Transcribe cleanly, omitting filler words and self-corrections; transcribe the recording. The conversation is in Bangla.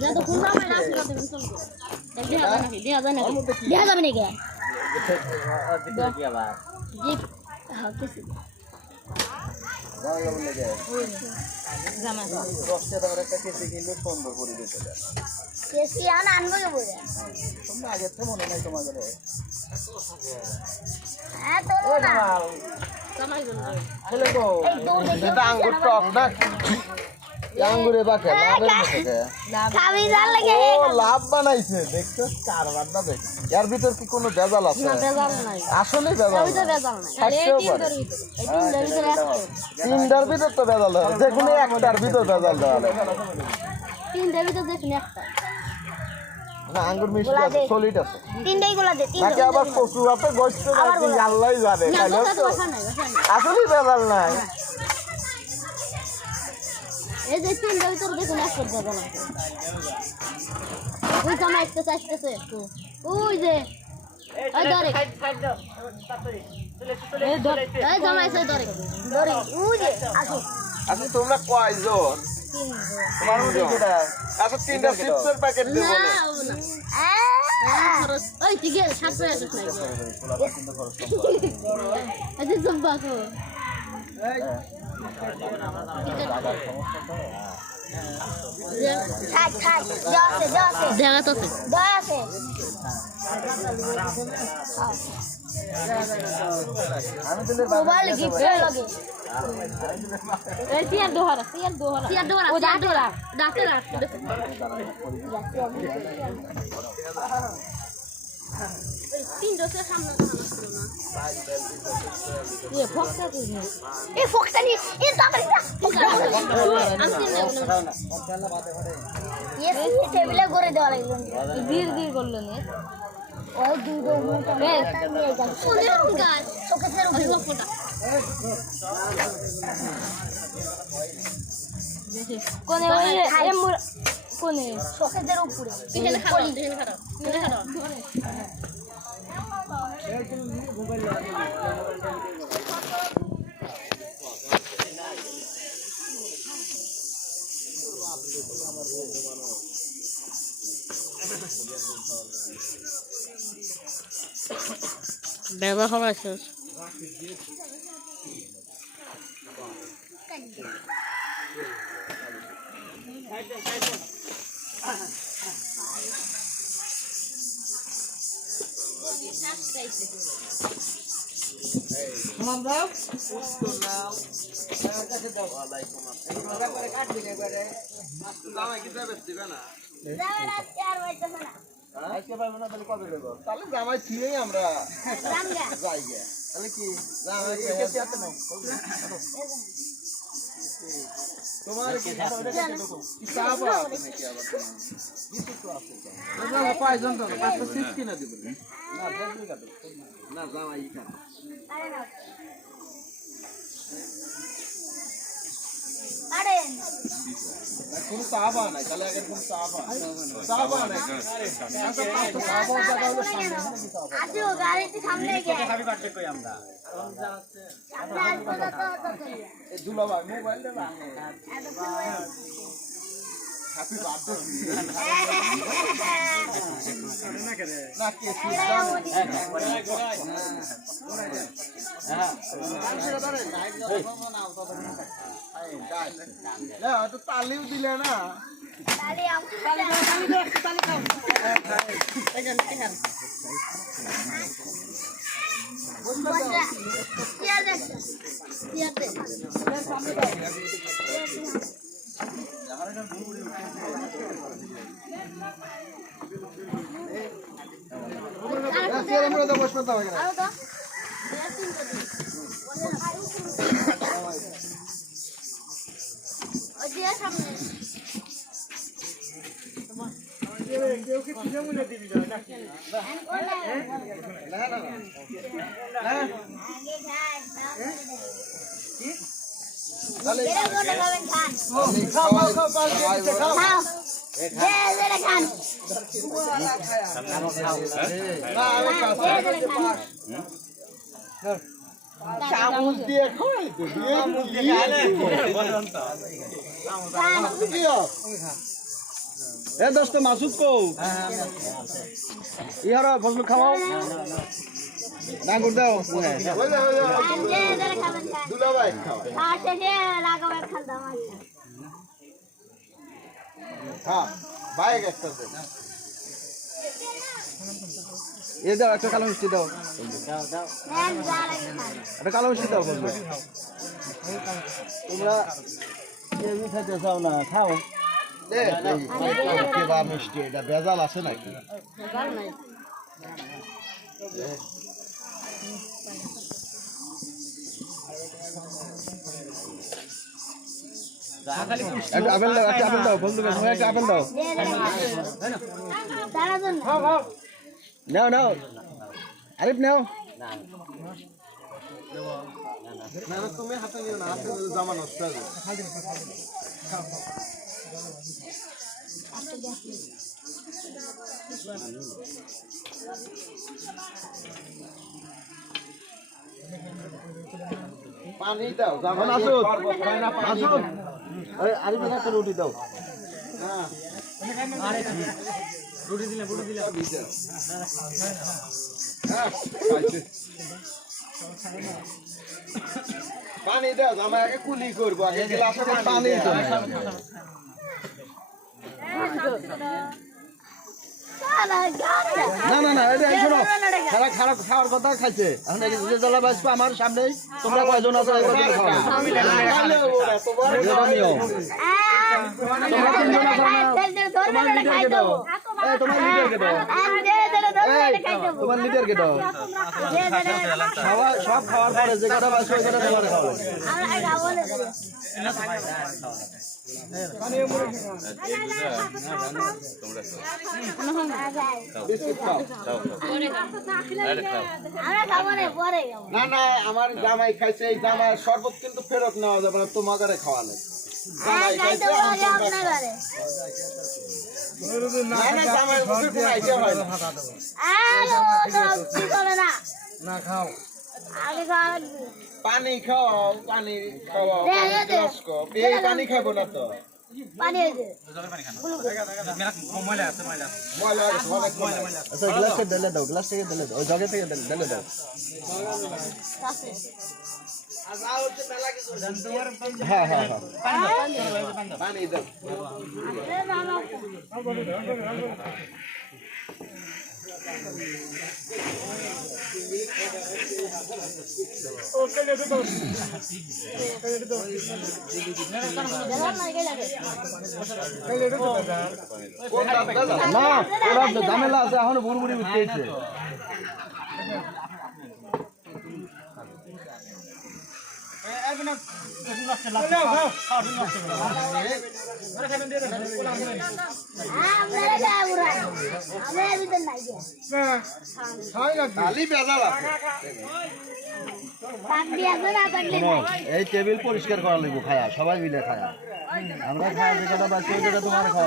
যা তো কোন জামাই না আসলে দেবেন চলবে দেয়া যায় নাকি দেয়া যাবে নাকি কি আবার জি হ্যাঁ কিছু জামা দশটা টাকার একটা কেসি কিনলে সুন্দর করে দিতে দেয় কেসি আনবো কে বলে তোমরা আগে তো মনে নাই তোমাদের হ্যাঁ তো না জামাই গুলো চলে গো এটা আঙ্গুর টক না আঙ্গুরে বাকে লাভের মধ্যে খাবি জাল লাগে ও লাভ বানাইছে দেখছো কারবারটা দেখ এর ভিতর কি কোনো ভেজাল আছে না ভেজাল নাই আসলে ভেজাল নাই ভেজাল নাই তিনটার ভিতর তো ভেজাল আছে যেকোনো একটার ভিতর ভেজাল দেওয়া তিনটার ভিতর যেকোনো একটা না আঙ্গুর মিষ্টি আছে সলিড আছে তিনটাই গুলা দে তিনটা নাকি আবার কচু আছে গোশত আছে আল্লাহই জানে তাইলে তো আসলে ভেজাল নাই এই যে তিনটা ভিতর দেখুন একটা ভেজাল আছে ওই জামাই একটা চাইতেছে ওই যে এই ধরে এই ধরে এই জামাই এসে ধরে ধরে ওই যে আসো আচ্ছা তোমরা কয়জন তোমার মধ্যে কেডা আচ্ছা তিনটা চিপসের প্যাকেট দেব না ওই টিকে সাত করে আসছ না আচ্ছা জব্বা কো এই থাক থাক যাচ্ছে যাচ্ছে দেখা তো আছে আমি তো মোবাইল গিফট লাগে এই তিয়ার দোহারা ও ডাক্তার তিন দশে সামনে না এ ফক্সা নি এ তামরি না ये टेबल করে দেওয়া লাগবে ধীর ধীর করলেন ওই দুটো মোটা নিয়ে যান কোন গাছ শোকেসের উপরে ফোটা কোনে ওই কোনে শোকেসের উপরে পিছনে খারাপ পিছনে খারাপ মোবাইল বেলা হওয়া শেষ তাহলে জামাই ছিলেই আমরা যাই গে তাহলে কি জামাই তোমার কি হিসাব আছে নাকি আবার তুমি কয়জন তো পাঁচটা সিট কিনা দিবেন না দেখবি কাটো না জামাই কা আরে কোন সাহাবা নাই তাহলে আগে কোন সাহাবা নাই আচ্ছা পাঁচটা সাহাবা জায়গা হলো সামনে আজও গাড়িতে সামনে গিয়ে খাবি কাটতে কই আমরা রমজান আছে সামনে আসবো তো এই দুলাবা মোবাইলটা না হ্যাপি বার্থডে না করে না কি সিস্টেম না তো তালিও দিলে না তালি তালি খাও এখানে এখানে ইয়ার দেখ ইয়ার দেখ আমরা তো বসতে হবে না আরো তো ওদিকে সামনে কেউ কি পিজা মুলে দিবি না না না না আগে খাই কি তাহলে কোনে খাবেন খান খাও পাঁচ দিতে খাও দে দে খান না আরে চামচ দিয়ে খাই তো চামচ দিয়ে খাইলে বলেন তো চামচ দিও এ দোস্ত মাসুদ কো ইয়ারা ফজলু খাওয়াও না গুড় দাও দুলা ভাই খাও হ্যাঁ বাইক একটা দে এ দাও একটা কালো মিষ্টি দাও একটা কালো মিষ্টি দাও ফজলু তোমরা কেউ খেতে চাও না খাও মিষ্টি এটা বেজাল আছে নাকি আপেল দাও একটা আপেল দাও বন্ধু একটা আপেল দাও নাও নাও আরিফ নাও না না তুমি হাতে নিও না হাতে জামা নষ্ট হয়ে যাবে পানি দাও জামা মাসুদ মাসুদ এই আরিফ না তো রুটি দাও হ্যাঁ আরে রুটি দিলে হ্যাঁ পানি দাও জামা আগে কুলি করব আগে গ্লাসে পানি দাও না না না এটা শোনো খারাপ খারাপ খাওয়ার কথা খাইছে এখন এই যে জলা বাসপা আমার সামনে তোমরা কয়জন আছো এই কথা খাও তোমার লিডার কে দাও সব খাওয়ার পরে যে কটা বাসপা ওই কটা তোমার খাওয়াবে না না আমার জামাই খাইছে এই জামাই শরবত কিন্তু ফেরত নেওয়া যাবে না তোমাকে খাওয়ালে পানি খাও পানি খাওয়াও পানি খাবো না তো গ্লাস থেকে ঢেলে দাও ওই জগে থেকে ঢেলে দাও হ্যাঁ হ্যাঁ হ্যাঁ পানি দাও না ওরা ঝামেলা আছে এখন বুড়ি উঠতেছে এই টেবিল পরিষ্কার করা লাগবে খায়া সবাই মিলে খায়া আমরা খায়া যেটা বাঁচি ওই জায়গা তোমার খাওয়া